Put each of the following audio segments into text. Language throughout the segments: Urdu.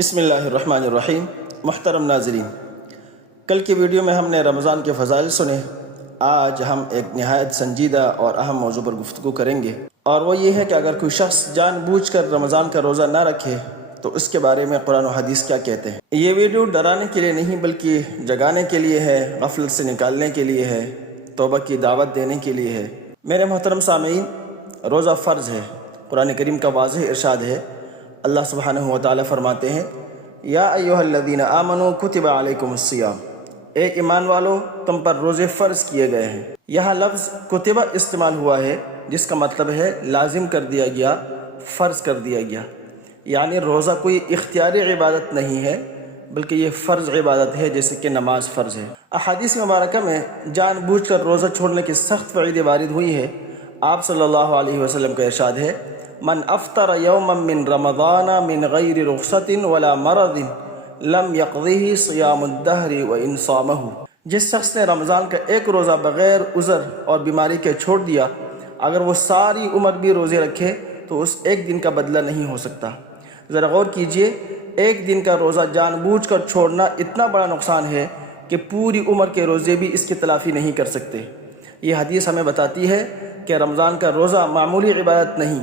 بسم اللہ الرحمن الرحیم۔ محترم ناظرین، کل کی ویڈیو میں ہم نے رمضان کے فضائل سنے۔ آج ہم ایک نہایت سنجیدہ اور اہم موضوع پر گفتگو کریں گے، اور وہ یہ ہے کہ اگر کوئی شخص جان بوجھ کر رمضان کا روزہ نہ رکھے تو اس کے بارے میں قرآن و حدیث کیا کہتے ہیں۔ یہ ویڈیو ڈرانے کے لیے نہیں بلکہ جگانے کے لیے ہے، غفلت سے نکالنے کے لیے ہے، توبہ کی دعوت دینے کے لیے ہے۔ میرے محترم سامعین، روزہ فرض ہے۔ قرآن کریم کا واضح ارشاد ہے، اللہ سبحانہ و تعالیٰ فرماتے ہیں، یا ایھا الذین آمنوا کتب علیکم الصیام، اے ایمان والو تم پر روزے فرض کیے گئے ہیں۔ یہاں لفظ کتبہ استعمال ہوا ہے جس کا مطلب ہے لازم کر دیا گیا، فرض کر دیا گیا، یعنی روزہ کوئی اختیاری عبادت نہیں ہے بلکہ یہ فرض عبادت ہے، جیسے کہ نماز فرض ہے۔ احادیث مبارکہ میں جان بوجھ کر روزہ چھوڑنے کی سخت وعید وارد ہوئی ہے۔ آپ صلی اللہ علیہ وسلم کا ارشاد ہے، من افطر یوما من رمضان من غیر رخصت ولا مرض لم یقضہ صیام الدہر وان صامہ۔ جس شخص نے رمضان کا ایک روزہ بغیر عذر اور بیماری کے چھوڑ دیا، اگر وہ ساری عمر بھی روزے رکھے تو اس ایک دن کا بدلہ نہیں ہو سکتا۔ ذرا غور کیجئے، ایک دن کا روزہ جان بوجھ کر چھوڑنا اتنا بڑا نقصان ہے کہ پوری عمر کے روزے بھی اس کی تلافی نہیں کر سکتے۔ یہ حدیث ہمیں بتاتی ہے کہ رمضان کا روزہ معمولی عبادت نہیں،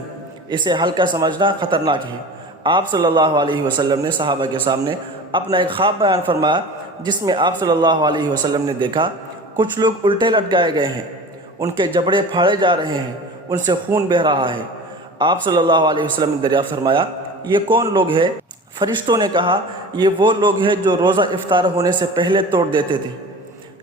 اسے ہلکا سمجھنا خطرناک ہے۔ آپ صلی اللہ علیہ وسلم نے صحابہ کے سامنے اپنا ایک خواب بیان فرمایا، جس میں آپ صلی اللہ علیہ وسلم نے دیکھا کچھ لوگ الٹے لٹکائے گئے ہیں، ان کے جبڑے پھاڑے جا رہے ہیں، ان سے خون بہہ رہا ہے۔ آپ صلی اللہ علیہ وسلم نے دریافت فرمایا، یہ کون لوگ ہیں؟ فرشتوں نے کہا، یہ وہ لوگ ہیں جو روزہ افطار ہونے سے پہلے توڑ دیتے تھے۔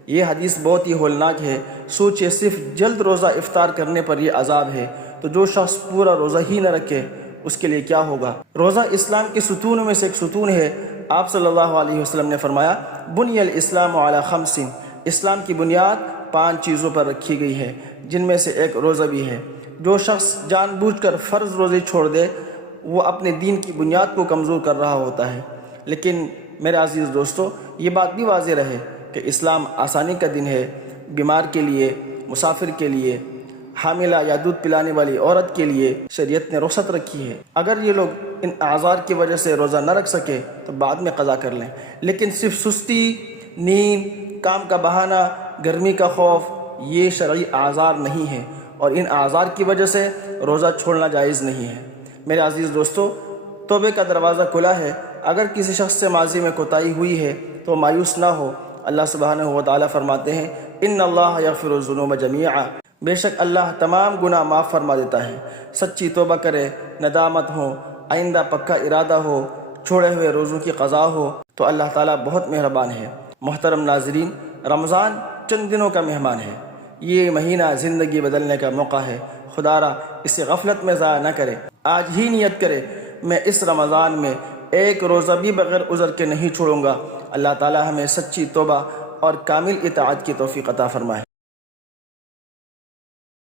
یہ حدیث بہت ہی ہولناک ہے۔ سوچئے، صرف جلد روزہ افطار کرنے پر یہ عذاب ہے، تو جو شخص پورا روزہ ہی نہ رکھے اس کے لیے کیا ہوگا۔ روزہ اسلام کے ستونوں میں سے ایک ستون ہے۔ آپ صلی اللہ علیہ وسلم نے فرمایا، بنی الاسلام علی خمس، اسلام کی بنیاد 5 چیزوں پر رکھی گئی ہے، جن میں سے ایک روزہ بھی ہے۔ جو شخص جان بوجھ کر فرض روزے چھوڑ دے وہ اپنے دین کی بنیاد کو کمزور کر رہا ہوتا ہے۔ لیکن میرے عزیز دوستو، یہ بات بھی واضح رہے کہ اسلام آسانی کا دین ہے۔ بیمار کے لیے، مسافر کے لیے، حاملہ یا دودھ پلانے والی عورت کے لیے شریعت نے رخصت رکھی ہے۔ اگر یہ لوگ ان اعذار کی وجہ سے روزہ نہ رکھ سکے تو بعد میں قضا کر لیں، لیکن صرف سستی، نیند، کام کا بہانہ، گرمی کا خوف یہ شرعی اعذار نہیں ہے، اور ان اعذار کی وجہ سے روزہ چھوڑنا جائز نہیں ہے۔ میرے عزیز دوستو، توبے کا دروازہ کھلا ہے۔ اگر کسی شخص سے ماضی میں کوتاہی ہوئی ہے تو مایوس نہ ہو۔ اللہ سبحانہ و تعالیٰ فرماتے ہیں، ان اللہ یغفر الذنوب جميعا، بے شک اللہ تمام گناہ معاف فرما دیتا ہے۔ سچی توبہ کرے، ندامت ہو، آئندہ پکا ارادہ ہو، چھوڑے ہوئے روزوں کی قضا ہو تو اللہ تعالیٰ بہت مہربان ہے۔ محترم ناظرین، رمضان چند دنوں کا مہمان ہے۔ یہ مہینہ زندگی بدلنے کا موقع ہے۔ خدا را اسے غفلت میں ضائع نہ کرے۔ آج ہی نیت کرے، میں اس رمضان میں ایک روزہ بھی بغیر عذر کے نہیں چھوڑوں گا۔ اللہ تعالیٰ ہمیں سچی توبہ اور کامل اطاعت کی توفیق عطا فرمائے۔